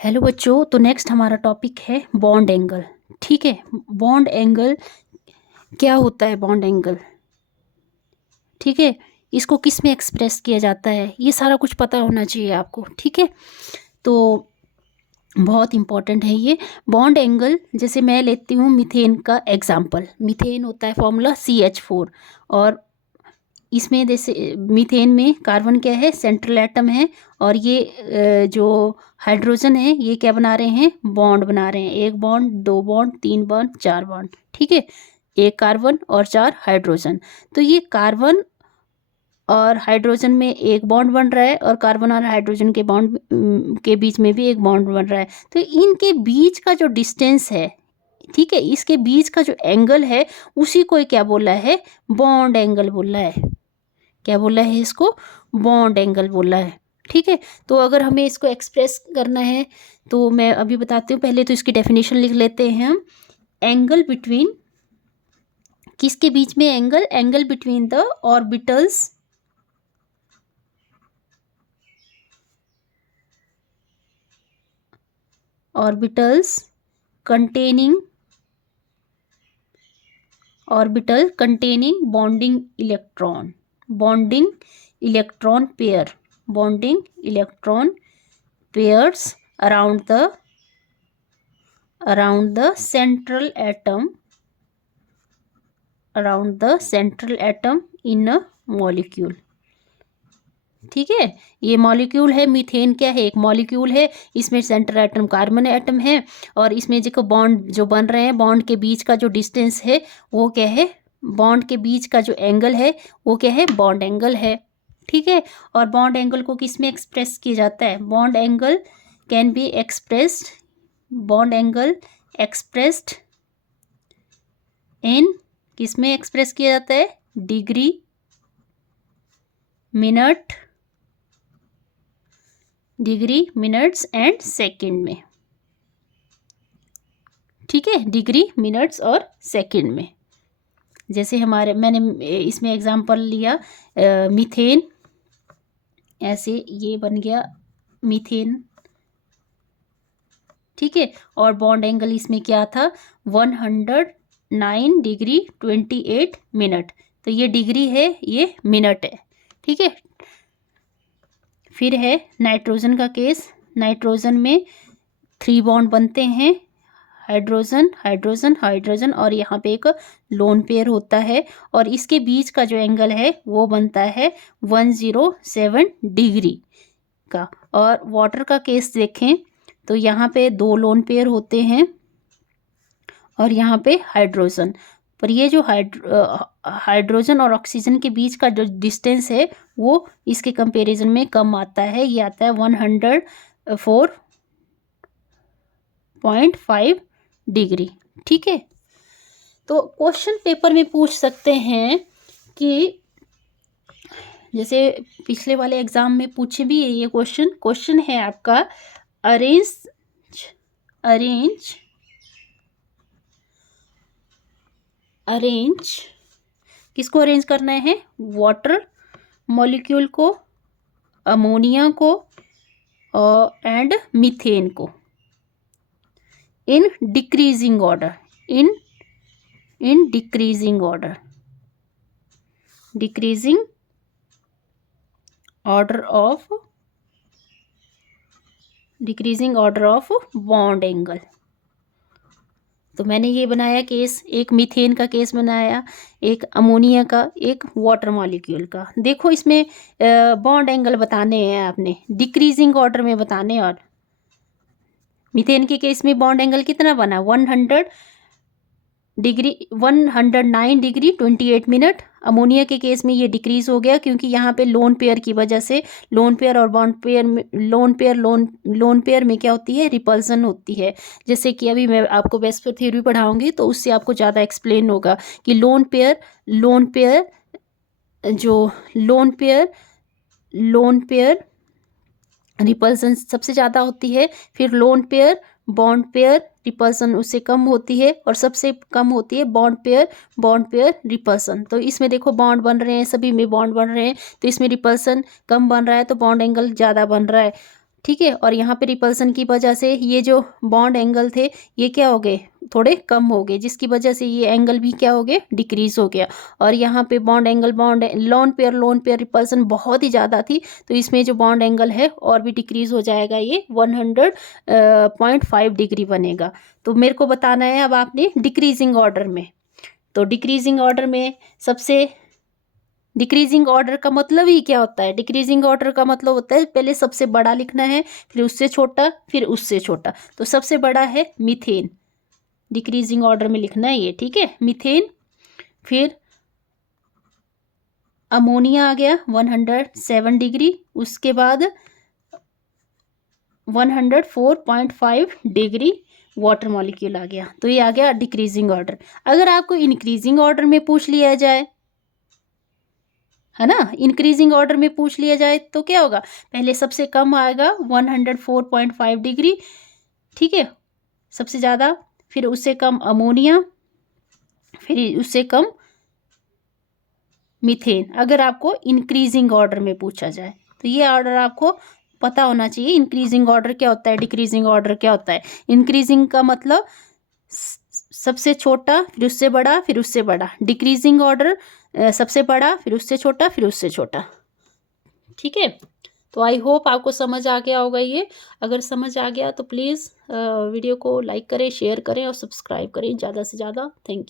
Hello बच्चों, तो next हमारा टॉपिक है बॉन्ड एंगल। ठीक है, बॉन्ड एंगल क्या होता है? बॉन्ड एंगल, ठीक है, इसको किस में एक्सप्रेस किया जाता है, ये सारा कुछ पता होना चाहिए आपको। ठीक है, तो बहुत इम्पॉर्टेंट है ये बॉन्ड एंगल। जैसे मैं लेती हूँ मीथेन का एग्जाम्पल। मीथेन होता है फॉर्मूला CH4, और इसमें जैसे मीथेन में कार्बन क्या है? सेंट्रल एटम है, और ये जो हाइड्रोजन है ये क्या बना रहे हैं? बॉन्ड बना रहे हैं। एक बॉन्ड, दो बॉन्ड, तीन बॉन्ड, चार बॉन्ड। ठीक है, एक कार्बन और चार हाइड्रोजन। तो ये कार्बन और हाइड्रोजन में एक बॉन्ड बन रहा है, और कार्बन और हाइड्रोजन के बॉन्ड के बीच में भी एक बॉन्ड बन रहा है। तो इनके बीच का जो डिस्टेंस है, ठीक है, इसके बीच का जो एंगल है, उसी को क्या बोला है? बॉन्ड एंगल बोला है। क्या बोला है इसको? बॉन्ड एंगल बोला है। ठीक है, तो अगर हमें इसको एक्सप्रेस करना है तो मैं अभी बताती हूँ। पहले तो इसकी डेफिनेशन लिख लेते हैं हम। एंगल बिटवीन, किसके बीच में angle? Angle between the orbitals containing orbital containing bonding electron pairs around the central atom in a molecule। ठीक है, ये मॉलिक्यूल है। मीथेन क्या है? एक मॉलिक्यूल है। इसमें सेंट्रल एटम कार्बन एटम है, और इसमें जो बॉन्ड जो बन रहे हैं, बॉन्ड के बीच का जो डिस्टेंस है वो क्या है? बॉन्ड के बीच का जो एंगल है वो क्या है? बॉन्ड एंगल है। ठीक है, और बॉन्ड एंगल को किस में एक्सप्रेस किया जाता है? Bond angle can be expressed in, किस में एक्सप्रेस किया जाता है? डिग्री, मिनट्स एंड सेकंड में। ठीक है, डिग्री, मिनट्स और सेकंड में। जैसे मैंने इसमें एग्जांपल लिया मीथेन, ऐसे ये बन गया मीथेन। ठीक है, और बॉन्ड एंगल इसमें क्या था? 109 डिग्री 28 मिनट। तो ये डिग्री है, ये मिनट है। ठीक है, फिर है नाइट्रोजन का केस। नाइट्रोजन में 3 बॉन्ड बनते हैं, हाइड्रोजन हाइड्रोजन हाइड्रोजन, और यहाँ पे एक लोन पेयर होता है, और इसके बीच का जो एंगल है वो बनता है 107 डिग्री का। और वाटर का केस देखें तो यहाँ पे 2 लोन पेयर होते हैं, और यहाँ पे हाइड्रोजन। पर ये जो हाइड्रोजन और ऑक्सीजन के बीच का जो डिस्टेंस है वो इसके कंपैरिजन में कम आता है। ये आता है 104.5 डिग्री। ठीक है, तो क्वेश्चन पेपर में पूछ सकते हैं कि जैसे पिछले वाले एग्जाम में पूछे भी ये क्वेश्चन है आपका, अरेंज किसको अरेंज करना है? वाटर मॉलिक्यूल को, अमोनिया को एंड मीथेन को in decreasing order of bond angle। तो मैंने ये बनाया केस, एक मीथेन का केस बनाया, एक अमोनिया का, एक वाटर मॉलिक्यूल का। देखो इसमें बॉन्ड एंगल बताने हैं आपने, डिक्रीजिंग ऑर्डर में बताने। और मीथेन के केस में बॉन्ड एंगल कितना बना? 109 डिग्री 28 मिनट। अमोनिया के केस में ये डिक्रीज हो गया क्योंकि यहाँ पे लोन पेयर की वजह से, लोन पेयर और बॉन्ड पेयर में, लोन पेयर में क्या होती है? रिपल्सन होती है। जैसे कि अभी मैं आपको वेस्पर थ्योरी पढ़ाऊंगी तो उससे आपको ज़्यादा एक्सप्लेन होगा कि लोन पेयर रिपल्सन सबसे ज़्यादा होती है, फिर lone pair, bond pair repulsion उससे कम होती है, और सबसे कम होती है बॉन्ड पेयर रिपल्सन। तो इसमें देखो बॉन्ड बन रहे हैं, सभी में बॉन्ड बन रहे हैं, तो इसमें रिपल्सन कम बन रहा है तो बॉन्ड एंगल ज़्यादा बन रहा है। ठीक है। और यहाँ पे रिपल्सन की वजह से ये जो बॉन्ड एंगल थे ये क्या हो गए, थोड़े कम हो गए, जिसकी वजह से ये एंगल भी क्या हो गए, डिक्रीज हो गया। और यहाँ पे bond angle, bond lone pair repulsion बहुत ही ज़्यादा थी, तो इसमें जो बॉन्ड एंगल है और भी डिक्रीज हो जाएगा, ये 100.5 डिग्री बनेगा। तो मेरे को बताना है अब आपने डिक्रीजिंग ऑर्डर में। तो डिक्रीजिंग ऑर्डर में सबसे, डिक्रीजिंग ऑर्डर का मतलब ही क्या होता है, डिक्रीजिंग ऑर्डर का मतलब होता है पहले सबसे बड़ा लिखना है, फिर उससे छोटा, फिर उससे छोटा। तो सबसे बड़ा है मीथेन, डिक्रीजिंग ऑर्डर में लिखना है ये, ठीक है, मीथेन। फिर अमोनिया आ गया 107 डिग्री, उसके बाद 104.5 डिग्री वाटर मॉलिक्यूल आ गया। तो ये आ गया डिक्रीजिंग ऑर्डर। अगर आपको इंक्रीजिंग ऑर्डर में पूछ लिया जाए, है ना, इंक्रीजिंग ऑर्डर में पूछ लिया जाए तो क्या होगा, पहले सबसे कम आएगा 104.5 डिग्री, ठीक है, सबसे ज़्यादा, फिर उससे कम अमोनिया, फिर उससे कम मीथेन, अगर आपको इंक्रीजिंग ऑर्डर में पूछा जाए। तो ये ऑर्डर आपको पता होना चाहिए, इंक्रीजिंग ऑर्डर क्या होता है, डिक्रीजिंग ऑर्डर क्या होता है। इंक्रीजिंग का मतलब सबसे छोटा, फिर उससे बड़ा, फिर उससे बड़ा। डिक्रीजिंग ऑर्डर सबसे बड़ा, फिर उससे छोटा, फिर उससे छोटा, ठीक है। तो आई होप आपको समझ आ गया होगा ये। अगर समझ आ गया तो प्लीज़ वीडियो को लाइक करें, शेयर करें और सब्सक्राइब करें ज़्यादा से ज़्यादा। Thank you.